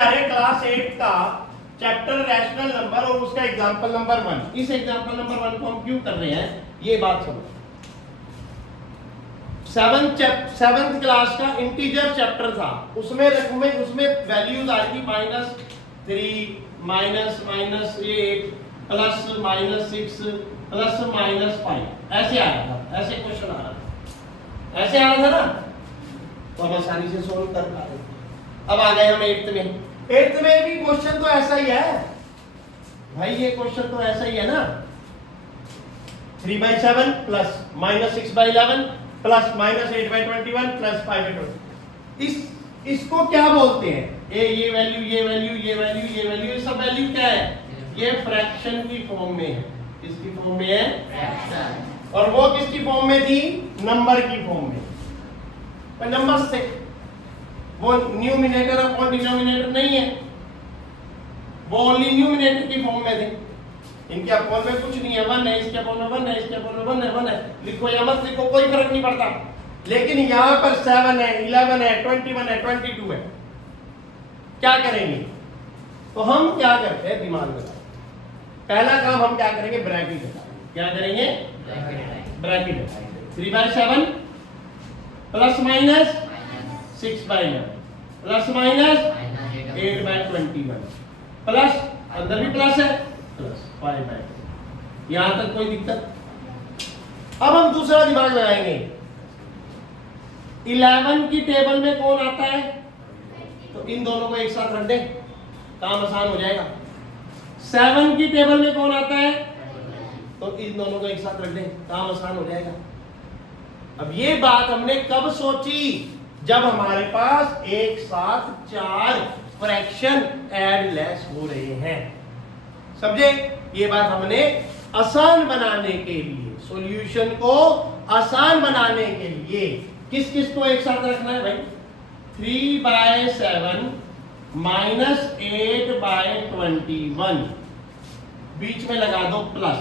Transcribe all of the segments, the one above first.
Class 8 का chapter rational number और उसका एग्जांपल नंबर 1। इस एग्जांपल नंबर 1 को हम क्यों कर रहे हैं ये बात समझो। सेवंथ क्लास का इंटीजर चैप्टर था, उसमें वैल्यूज आई थी -3 -8 प्लस -6 प्लस -5 ऐसे आया था, ऐसे क्वेश्चन आ रहा था, ऐसे आ रहा था ना, तो हम आसानी से सोल्व कर पा रहे। अब आ गए हम 8th में। 8th में भी क्वेश्चन तो ऐसा ही है भाई, ये क्वेश्चन तो ऐसा ही है ना, 3/7 प्लस -6/11 प्लस -8/21 प्लस 5/20। इसको क्या बोलते हैं? ये वैल्यू ये वैल्यू ये वैल्यू ये वैल्यू, ये सब वैल्यू क्या है? ये फ्रैक्शन की फॉर्म में है। किसकी फॉर्म में है? फ्रैक्शन। और वो किसकी फॉर्म में थी? नंबर की फॉर्म में। पर नंबर से वो न्यूमिनेटर अपॉन डिनोमिनेटर नहीं है, वो ओनली न्यूमिनेटर की फॉर्म में थे। इनके अपॉन में कुछ नहीं है, 1 है, इसके अपॉन में 1 है, इसके अपॉन में 1 है, लिखो या मत लिखो कोई फर्क नहीं पड़ता। लेकिन यहां पर 7 है, 11 है, 21 है, 22 है, क्या करेंगे? तो हम क्या करते हैं, दिमाग लगाओ। पहला काम हम क्या करेंगे? ब्रैकेट हटाएंगे। क्या करेंगे? ब्रैकेट हटाएंगे। 3/7 plus minus 6/11 plus minus 8/21 plus, अंदर भी प्लस है, प्लस 5/20। यहां तक कोई दिक्कत? अब हम दूसरा दिमाग लगाएंगे। 11 की टेबल में कौन आता है? तो इन दोनों को एक साथ रख दें, काम आसान हो जाएगा। 7 की टेबल में कौन आता है? तो इन दोनों को एक साथ रख दें, काम आसान हो जाएगा। अब ये बात हमने कब सोची? जब हमारे पास एक साथ 4 फ्रैक्शन ऐड लेस हो रहे हैं। समझे? ये बात हमने आसान बनाने के लिए, सॉल्यूशन को आसान बनाने के लिए किस किस को एक साथ रखना है भाई? 3/7 -8/21, बीच में लगा दो प्लस,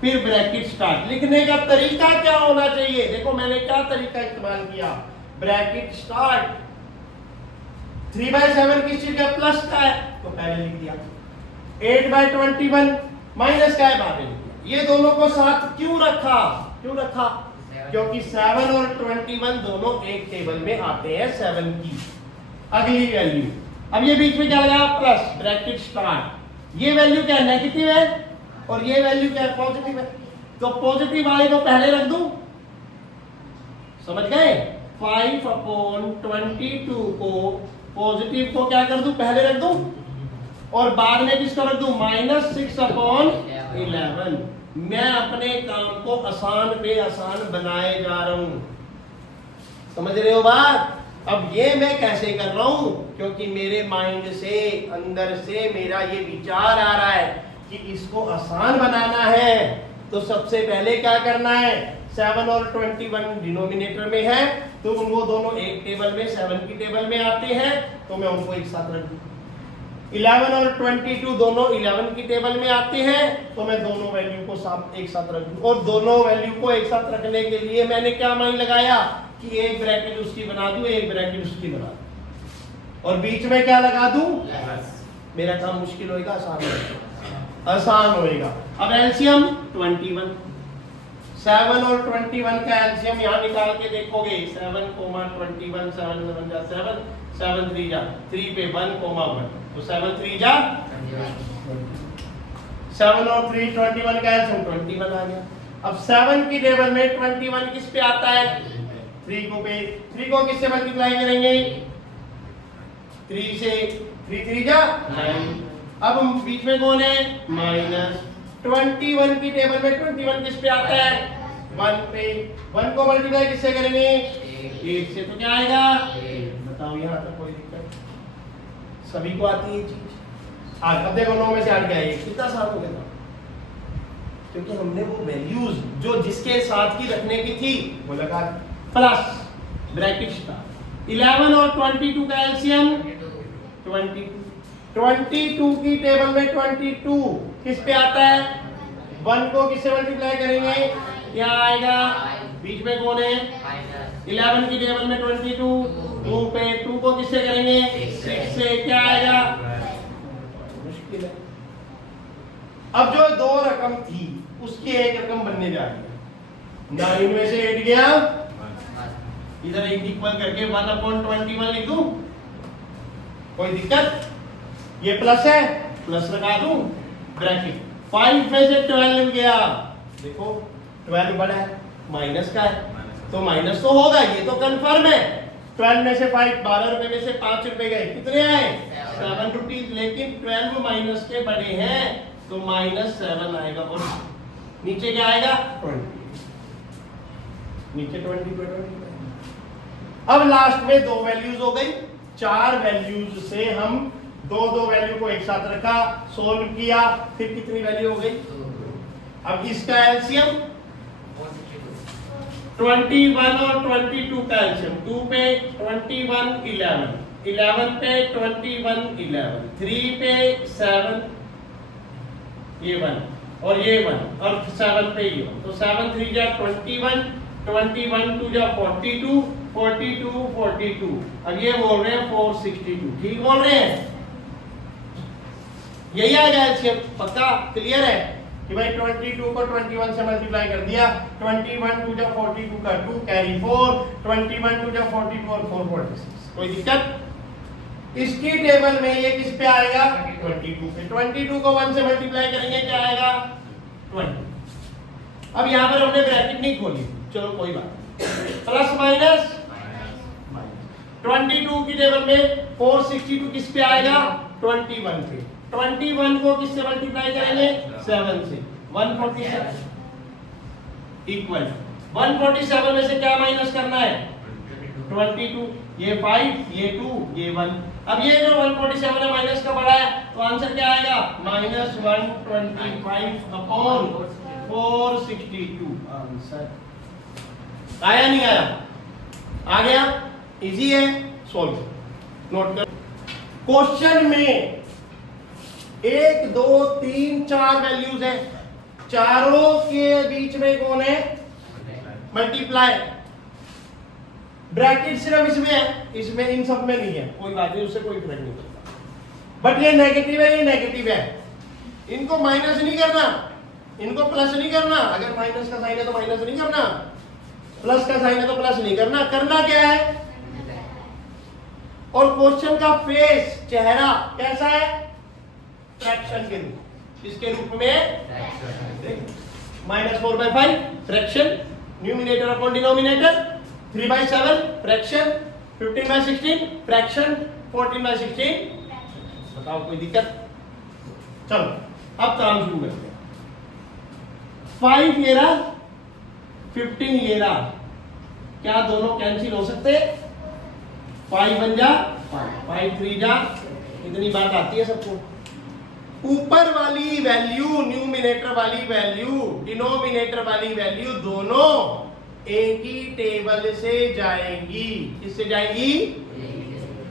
फिर ब्रैकेट स्टार्ट। लिखने का तरीका क्या होना चाहिए? देखो मैंने क्या तरीका इस्तेमाल किया, ब्रैकेट स्टार्ट। 3/7 किस चीज का? प्लस का है, तो पहले लिख दिया। 8/21 माइनस का है, बाद में लिख दिया। ये दोनों को साथ क्यों रखा? क्योंकि 7 और 21 दोनों एक टेबल में आते हैं 7 की अगली वैल्यू। अब ये बीच में क्या लगा? Plus, bracket start. ये वैल्यू क्या? नेगेटिव है, और ये वैल्यू क्या है? पॉजिटिव है। तो पॉजिटिव वाले को पहले रख दूं, समझ गए? 5/22 को, पॉजिटिव को क्या कर दूं? पहले रख दूं, और बाद में किसको रख दूं? -6/11। मैं अपने काम को आसान पे आसान बनाए जा रहा हूं, समझ रहे हो बात? अब ये मैं कैसे कर रहा हूं? क्योंकि मेरे माइंड से, अंदर से मेरा ये विचार आ रहा है कि इसको आसान बनाना है। तो सबसे पहले क्या करना है? 7 और 21 डिनोमिनेटर में है, तो वो दोनों एक टेबल में 7 की टेबल में आते हैं, तो मैं उनको एक साथ रख दूं। 11 और 22 दोनों 11 की टेबल में आते हैं, तो मैं दोनों वैल्यू को एक साथ रख दूं। और दोनों वैल्यू को एक साथ रखने के लिए मैंने क्या माइंड लगाया कि एक ब्रैकेट उसकी बना दूं, एक ब्रैकेट उसकी बना दूं, और बीच में क्या लगा दूं? मेरा काम मुश्किल होएगा, आसान होएगा। अब एलसीएम 21, 7 और 21 का एलसीएम यहां निकाल के देखोगे। 7, 21, 7 7 जा 7, 7 3 जा 3 पे 1, 1, तो 7 3 जा 7 और 3 21 का एलसीएम 21 आ गया। अब 7 की टेबल में 21 किस पे आता है? 3 को किससे मल्टीप्लाई करेंगे? 3 से, 3 3 जा 9। अब हम बीच में कौन है? -21 की टेबल में 21 किस पे आता है? 1 पे। 1 को मल्टीप्लाई किससे करेंगे? 8 से, तो क्या आएगा? बताओ, यहां तक कोई दिक्कत? सभी को आती है चीज। अब देखो 9 में से 8 गया, कितना आसान हो गया? क्योंकि हमने वो वैल्यूज जो जिसके साथ की रखने की थी वो लगा, प्लस ब्रैकेट स्टार्ट। 11 और 22 का एलसीएम 22 की टेबल में 22 किस पे आता है? 1 को किससे मल्टीप्लाई करेंगे? क्या आएगा? बीच में कौन है? 11 की टेबल में 22 2 पे 2 को किससे करेंगे 6 से, क्या आएगा, मुश्किल है। अब जो दो रकम थी उसकी एक रकम बनने जा रही है, 9 में से 8 गया, इधर एक इक्वल करके 1/21 लिख दूं, कोई दिक्कत, ये प्लस है, प्लस लगा दूं ब्रैकेट, 5 में से 12 गया, देखो 12 बड़ा है, माइनस का है तो माइनस तो होगा, ये तो कंफर्म है। 12 में से 5, 12 रुपए में से 5 रुपए गए, कितने आए 7 रुपीज, लेकिन 12 माइनस के बड़े हैं तो -7 आएगा, और नीचे क्या आएगा 20, नीचे 20। अब लास्ट में दो वैल्यूज हो गई, 4 वैल्यूज से हम दो वैल्यू को एक साथ रखा, सोल्व किया, फिर कितनी वैल्यू हो गई, अब इसका एलसीएम 21 और 22 का एलसीएम, 2 पे 21 11, 11 पे 21 11, 3 पे 7 ये 1 और ये 1 और 7 पे ये 1, तो 7 3 जा 21, 21 2 जा 42, 42 42, अब ये बोल रहे हैं 462, ठीक बोल रहे हैं, यही आएगा एलसीएम, पक्का क्लियर है कि भाई 22 को 21 से मल्टीप्लाई कर दिया, 21 2 जा 42 का 2 कैरी 4, 21 2 जा 42 और 4 46, कोई दिक्कत। इसकी टेबल में ये किस पे आएगा 22 पे, 22 को 1 से मल्टीप्लाई करेंगे क्या आएगा 20। अब यहाँ पर हमने ब्रैकेट नहीं खोली, चलो कोई बात, प्लस माइनस 22 की टेबल में 462 किस पे आएगा 21 पे, 21 को किससे मल्टीप्लाई करेंगे 7 से, 147 इक्वल 147 में से क्या माइनस करना है 22, ये 5 ये 2 ये 1, अब ये जो 147 है माइनस का बड़ा है तो आंसर क्या आएगा -125 अपॉन 462, आंसर आया नहीं आया, आ गया, इजी है, सॉल्व नोट कर। क्वेश्चन में 1 2 3 4 वैल्यूज है, चारों के बीच में कौन है मल्टीप्लाई, ब्रैकेट सिर्फ इसमें है, इसमें इन सब में नहीं है, कोई बात नहीं, उससे कोई फर्क नहीं पड़ता, बट ये नेगेटिव है, ये नेगेटिव है, इनको माइनस नहीं करना, इनको प्लस नहीं करना, अगर माइनस का साइन है तो माइनस नहीं करना, प्लस का साइन है तो प्लस नहीं करना, करना क्या है, और क्वेश्चन का फेस चेहरा कैसा है फ्रैक्शन के रूप, किसके रूप में -4/5 fraction, numerator upon denominator, 3/7 fraction, 15/16 fraction, 14/16, बताओ कोई दिक्कत, चलो अब काम शुरू करते हैं, 5 ये रहा 15 ये रहा, क्या दोनों कैंसिल हो सकते, 5 बन जा 5 3 जा, इतनी बात आती है सबको, ऊपर वाली वैल्यू न्यूमिनेटर वाली वैल्यू डिनोमिनेटर वाली वैल्यू दोनों एक ही टेबल से जाएंगी, किससे जाएंगी,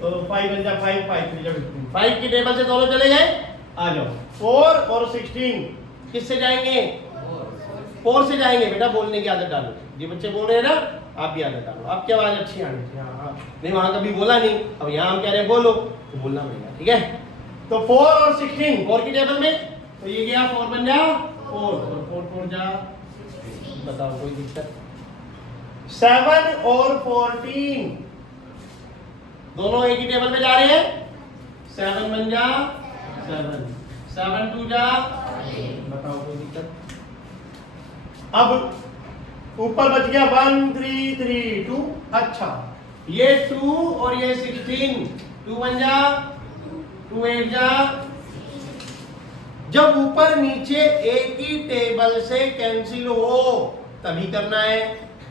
तो 5 बन जा 5 5 3 जा 15, 5 की टेबल से दोनों चले गए, आ जाओ 4 और 16 किससे जाएंगे 4 से जाएंगे, बेटा बोलने की आदत डालो, ये बच्चे बोल रहे हैं ना, आप भी आदत डालो, आपकी आवाज अच्छी आनी चाहिए, हाँ नहीं वहां कभी बोला नहीं, अब यहाँ हम कह रहे हैं बोलो तो बोलना पड़ेगा, ठीक है, तो 4 और 16 4 की टेबल में, तो ये गया 4 बन जा 4 और 4 4 जा, बताओ कोई दिक्कत, 7 और 14 दोनों एक ही टेबल में जा रहे हैं, 7 बन जा 7 7 2 जा, बताओ कोई दिक्कत, अब ऊपर बच गया 1 3 3 2, अच्छा ये 2 और ये 16, 2 बन जा 2 8 जा, जब ऊपर नीचे एक ही टेबल से कैंसिल हो तभी करना है,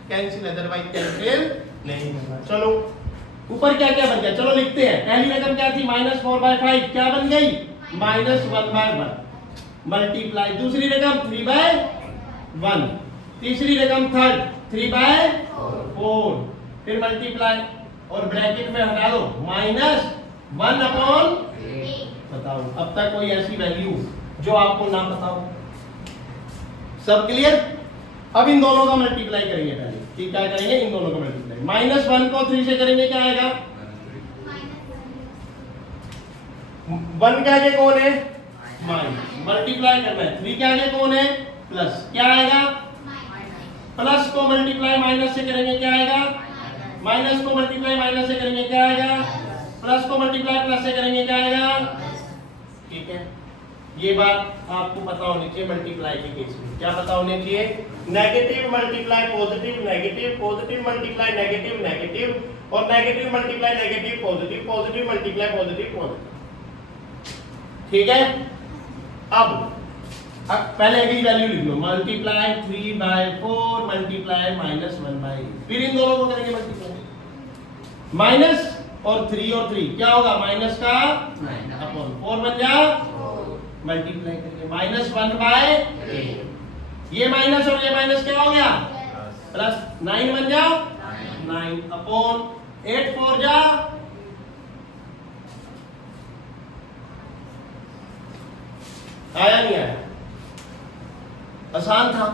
कैंसिल अदरवाइज कैंसिल नहीं करना। चलो ऊपर क्या क्या बन गया, चलो लिखते हैं, पहली रकम क्या थी -4/5, क्या बन गई -1/1 मल्टीप्लाई, दूसरी रकम 3/1, तीसरी रकम थर्ड 3/4, फिर मल्टीप्लाई और ब्रैकेट में हटा दो -1 अपॉन, बताओ अब तक कोई ऐसी वैल्यू जो आपको ना पता हो, सब क्लियर। अब इन दोनों का मल्टीप्लाई करेंगे पहले, ठीक क्या करेंगे, इन दोनों का मल्टीप्लाई, -1 को 3 से करेंगे क्या आएगा 1 के आगे कौन है? माइनस, मल्टीप्लाई करना है। 3 के आगे कौन है? प्लस, क्या आएगा? प्लस को मल्टीप्लाई माइनस से करेंगे क्या आएगा? माइनस को मल्टीप्लाई माइनस से करेंगे क्या आएगा? प्लस को मल्टीप्लाई प्लस से करेंगे क्या आएगा? ठीक है, ये बात आपको पता होनी चाहिए मल्टीप्लाई के केस में। क्या पता होनी चाहिए? Negative multiply positive, negative positive multiply negative negative, और negative multiply negative positive, positive multiply positive positive. ठीक है, अब पहले अगली वैल्यू लिख लो, मल्टीप्लाई 3/4 मल्टीप्लाई -1/8, फिर इन दोनों को करेंगे मल्टीप्लाई। माइनस और 3 और 3 क्या होगा? माइनस का अपॉन 4 बन जा, मल्टीप्लाई करेंगे -1/8, ये माइनस और ये माइनस क्या हो गया? प्लस, 9 बन जा, 9 अपॉन 8 4 जा, आया नहीं आया? आसान था।